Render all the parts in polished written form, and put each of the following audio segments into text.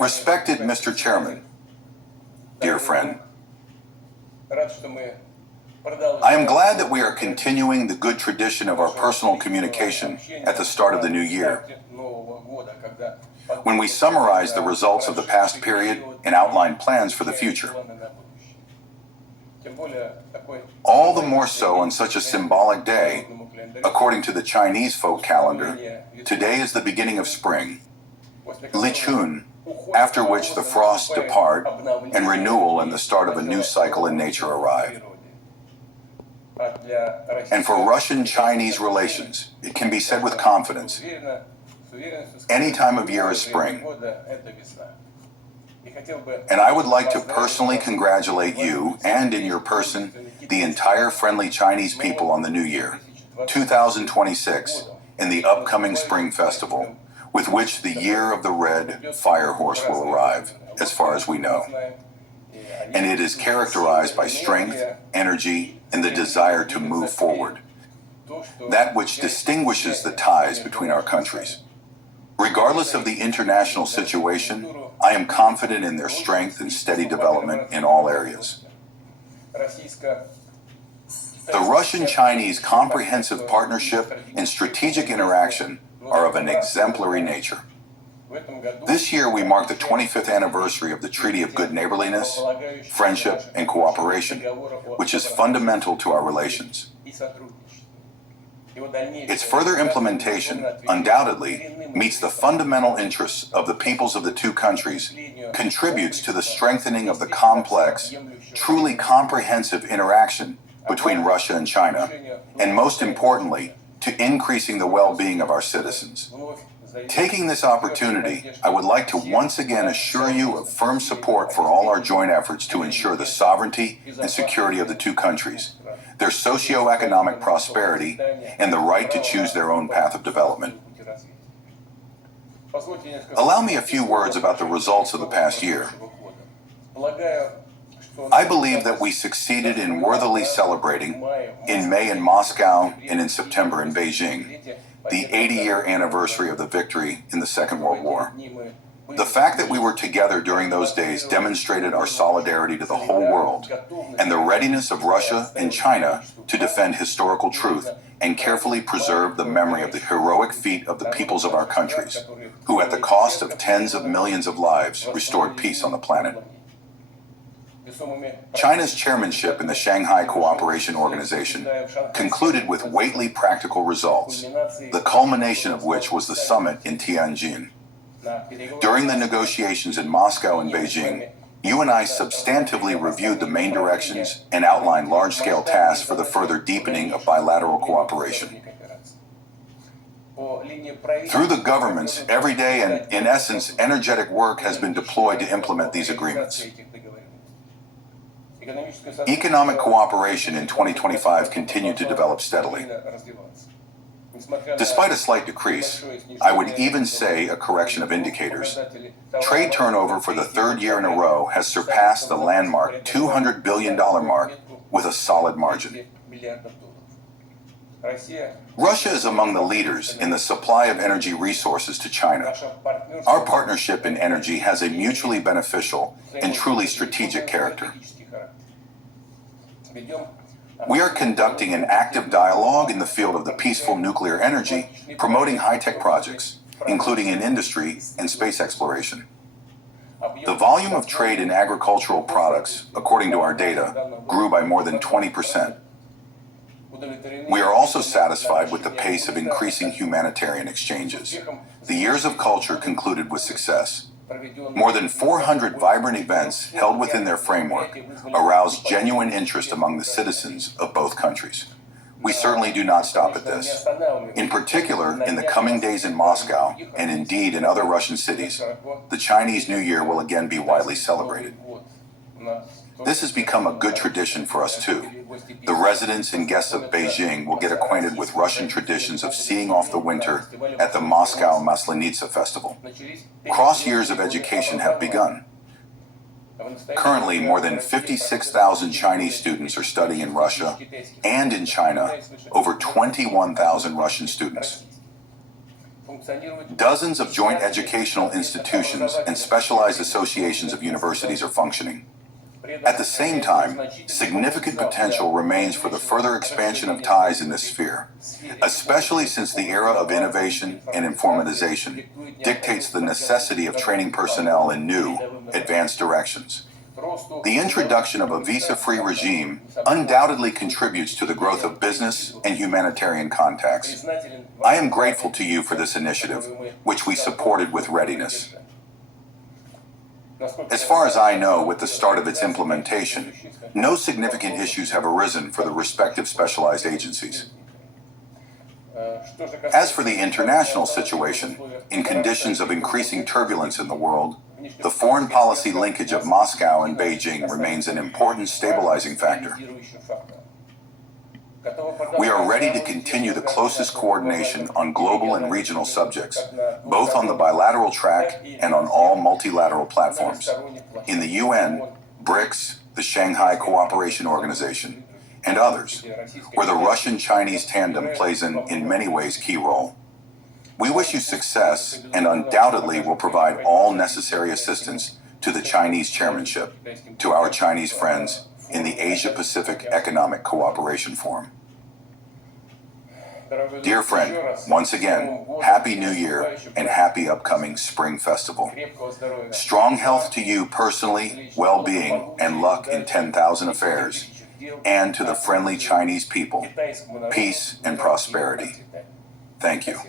Respected Mr. Chairman, dear friend, I am glad that we are continuing the good tradition of our personal communication at the start of the new year, when we summarize the results of the past period and outline plans for the future. All the more so on such a symbolic day, according to the Chinese folk calendar, today is the beginning of spring, Lichun, after which the frosts depart and renewal and the start of a new cycle in nature arrive. And for Russian-Chinese relations, it can be said with confidence, any time of year is spring. And I would like to personally congratulate you and, in your person, the entire friendly Chinese people on the new year, 2026, and the upcoming Spring Festival, with which the year of the red fire horse will arrive, as far as we know. And it is characterized by strength, energy, and the desire to move forward, that which distinguishes the ties between our countries. Regardless of the international situation, I am confident in their strength and steady development in all areas. The Russian-Chinese comprehensive partnership and strategic interaction are of an exemplary nature. This year we mark the 25th anniversary of the Treaty of Good Neighborliness, Friendship, and Cooperation, which is fundamental to our relations. Its further implementation, undoubtedly, meets the fundamental interests of the peoples of the two countries, contributes to the strengthening of the complex, truly comprehensive interaction between Russia and China, and most importantly, to increasing the well-being of our citizens. Taking this opportunity, I would like to once again assure you of firm support for all our joint efforts to ensure the sovereignty and security of the two countries, their socio-economic prosperity, and the right to choose their own path of development. Allow me a few words about the results of the past year. I believe that we succeeded in worthily celebrating, in May in Moscow and in September in Beijing, the 80-year anniversary of the victory in the Second World War. The fact that we were together during those days demonstrated our solidarity to the whole world and the readiness of Russia and China to defend historical truth and carefully preserve the memory of the heroic feat of the peoples of our countries, who at the cost of tens of millions of lives restored peace on the planet. China's chairmanship in the Shanghai Cooperation Organization concluded with weighty practical results, the culmination of which was the summit in Tianjin. During the negotiations in Moscow and Beijing, you and I substantively reviewed the main directions and outlined large-scale tasks for the further deepening of bilateral cooperation. Through the governments, everyday and, in essence, energetic work has been deployed to implement these agreements. Economic cooperation in 2025 continued to develop steadily. Despite a slight decrease, I would even say a correction of indicators, trade turnover for the third year in a row has surpassed the landmark $200 billion mark with a solid margin. Russia is among the leaders in the supply of energy resources to China. Our partnership in energy has a mutually beneficial and truly strategic character. We are conducting an active dialogue in the field of the peaceful nuclear energy, promoting high-tech projects, including in industry and space exploration. The volume of trade in agricultural products, according to our data, grew by more than 20%. We are also satisfied with the pace of increasing humanitarian exchanges. The years of culture concluded with success. More than 400 vibrant events held within their framework aroused genuine interest among the citizens of both countries. We certainly do not stop at this. In particular, in the coming days in Moscow, and indeed in other Russian cities, the Chinese New Year will again be widely celebrated. This has become a good tradition for us too. The residents and guests of Beijing will get acquainted with Russian traditions of seeing off the winter at the Moscow Maslenitsa Festival. Cross years of education have begun. Currently, more than 56,000 Chinese students are studying in Russia, and in China, over 21,000 Russian students. Dozens of joint educational institutions and specialized associations of universities are functioning. At the same time, significant potential remains for the further expansion of ties in this sphere, especially since the era of innovation and informatization dictates the necessity of training personnel in new, advanced directions. The introduction of a visa-free regime undoubtedly contributes to the growth of business and humanitarian contacts. I am grateful to you for this initiative, which we supported with readiness. As far as I know, with the start of its implementation, no significant issues have arisen for the respective specialized agencies. As for the international situation, in conditions of increasing turbulence in the world, the foreign policy linkage of Moscow and Beijing remains an important stabilizing factor. We are ready to continue the closest coordination on global and regional subjects, both on the bilateral track and on all multilateral platforms. In the UN, BRICS, the Shanghai Cooperation Organization, and others, where the Russian-Chinese tandem plays an, in many ways, key role. We wish you success and undoubtedly will provide all necessary assistance to the Chinese chairmanship, to our Chinese friends in the Asia-Pacific Economic Cooperation Forum. Dear friend, once again, Happy New Year and happy upcoming Spring Festival. Strong health to you personally, well-being, and luck in 10,000 affairs, and to the friendly Chinese people, peace and prosperity. Thank you.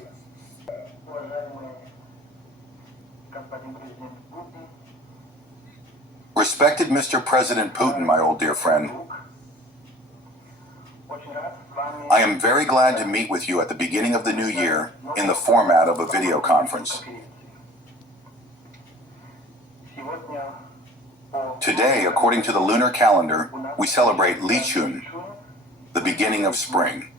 Respected Mr. President Putin, my old dear friend, I am very glad to meet with you at the beginning of the new year in the format of a video conference. Today, according to the lunar calendar, we celebrate Lichun, the beginning of spring.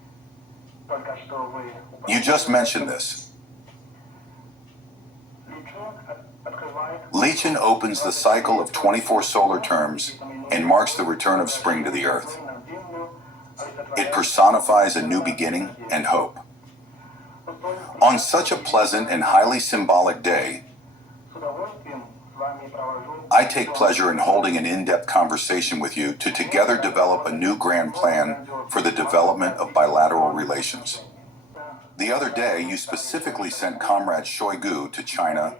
You just mentioned this. Lichun opens the cycle of 24 solar terms and marks the return of spring to the earth. It personifies a new beginning and hope. On such a pleasant and highly symbolic day, I take pleasure in holding an in-depth conversation with you to together develop a new grand plan for the development of bilateral relations. The other day, you specifically sent Comrade Shoigu to China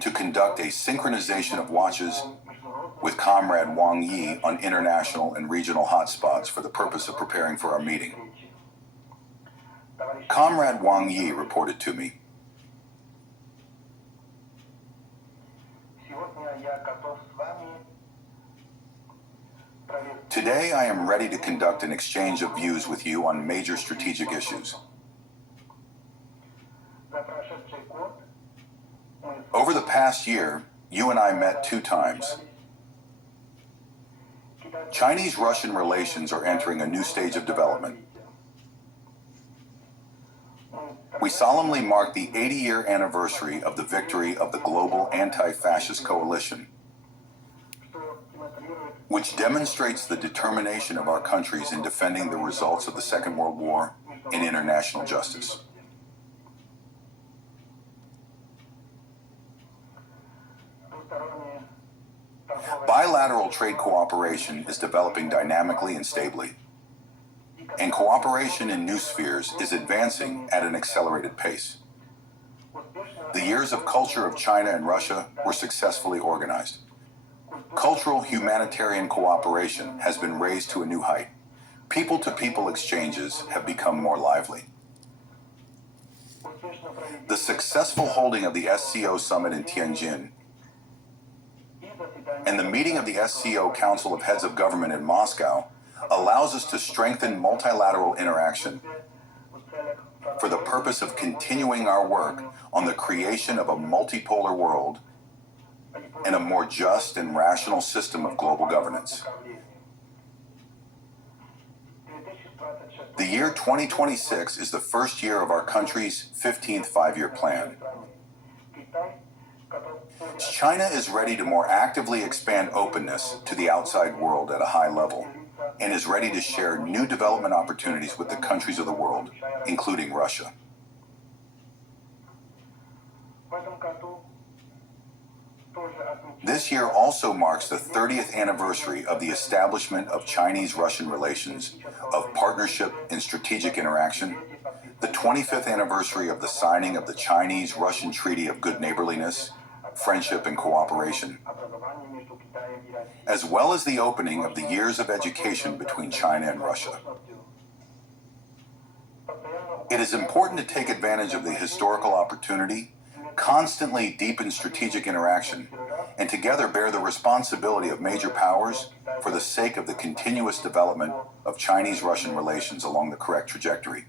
to conduct a synchronization of watches with Comrade Wang Yi on international and regional hotspots for the purpose of preparing for our meeting. Comrade Wang Yi reported to me, "Today I am ready to conduct an exchange of views with you on major strategic issues. Over the past year, you and I met 2 times. Chinese-Russian relations are entering a new stage of development. We solemnly mark the 80-year anniversary of the victory of the global anti-fascist coalition, which demonstrates the determination of our countries in defending the results of the Second World War and international justice. Bilateral trade cooperation is developing dynamically and stably, and cooperation in new spheres is advancing at an accelerated pace. The years of culture of China and Russia were successfully organized. Cultural humanitarian cooperation has been raised to a new height. People-to-people exchanges have become more lively. The successful holding of the SCO summit in Tianjin and the meeting of the SCO Council of Heads of Government in Moscow allows us to strengthen multilateral interaction for the purpose of continuing our work on the creation of a multipolar world and a more just and rational system of global governance. The year 2026 is the first year of our country's 15th five-year plan. China is ready to more actively expand openness to the outside world at a high level, and is ready to share new development opportunities with the countries of the world, including Russia. This year also marks the 30th anniversary of the establishment of Chinese-Russian relations of partnership and strategic interaction, the 25th anniversary of the signing of the Chinese-Russian Treaty of Good Neighborliness, Friendship and Cooperation, as well as the opening of the years of education between China and Russia. It is important to take advantage of the historical opportunity, constantly deepen strategic interaction, and together bear the responsibility of major powers for the sake of the continuous development of Chinese-Russian relations along the correct trajectory.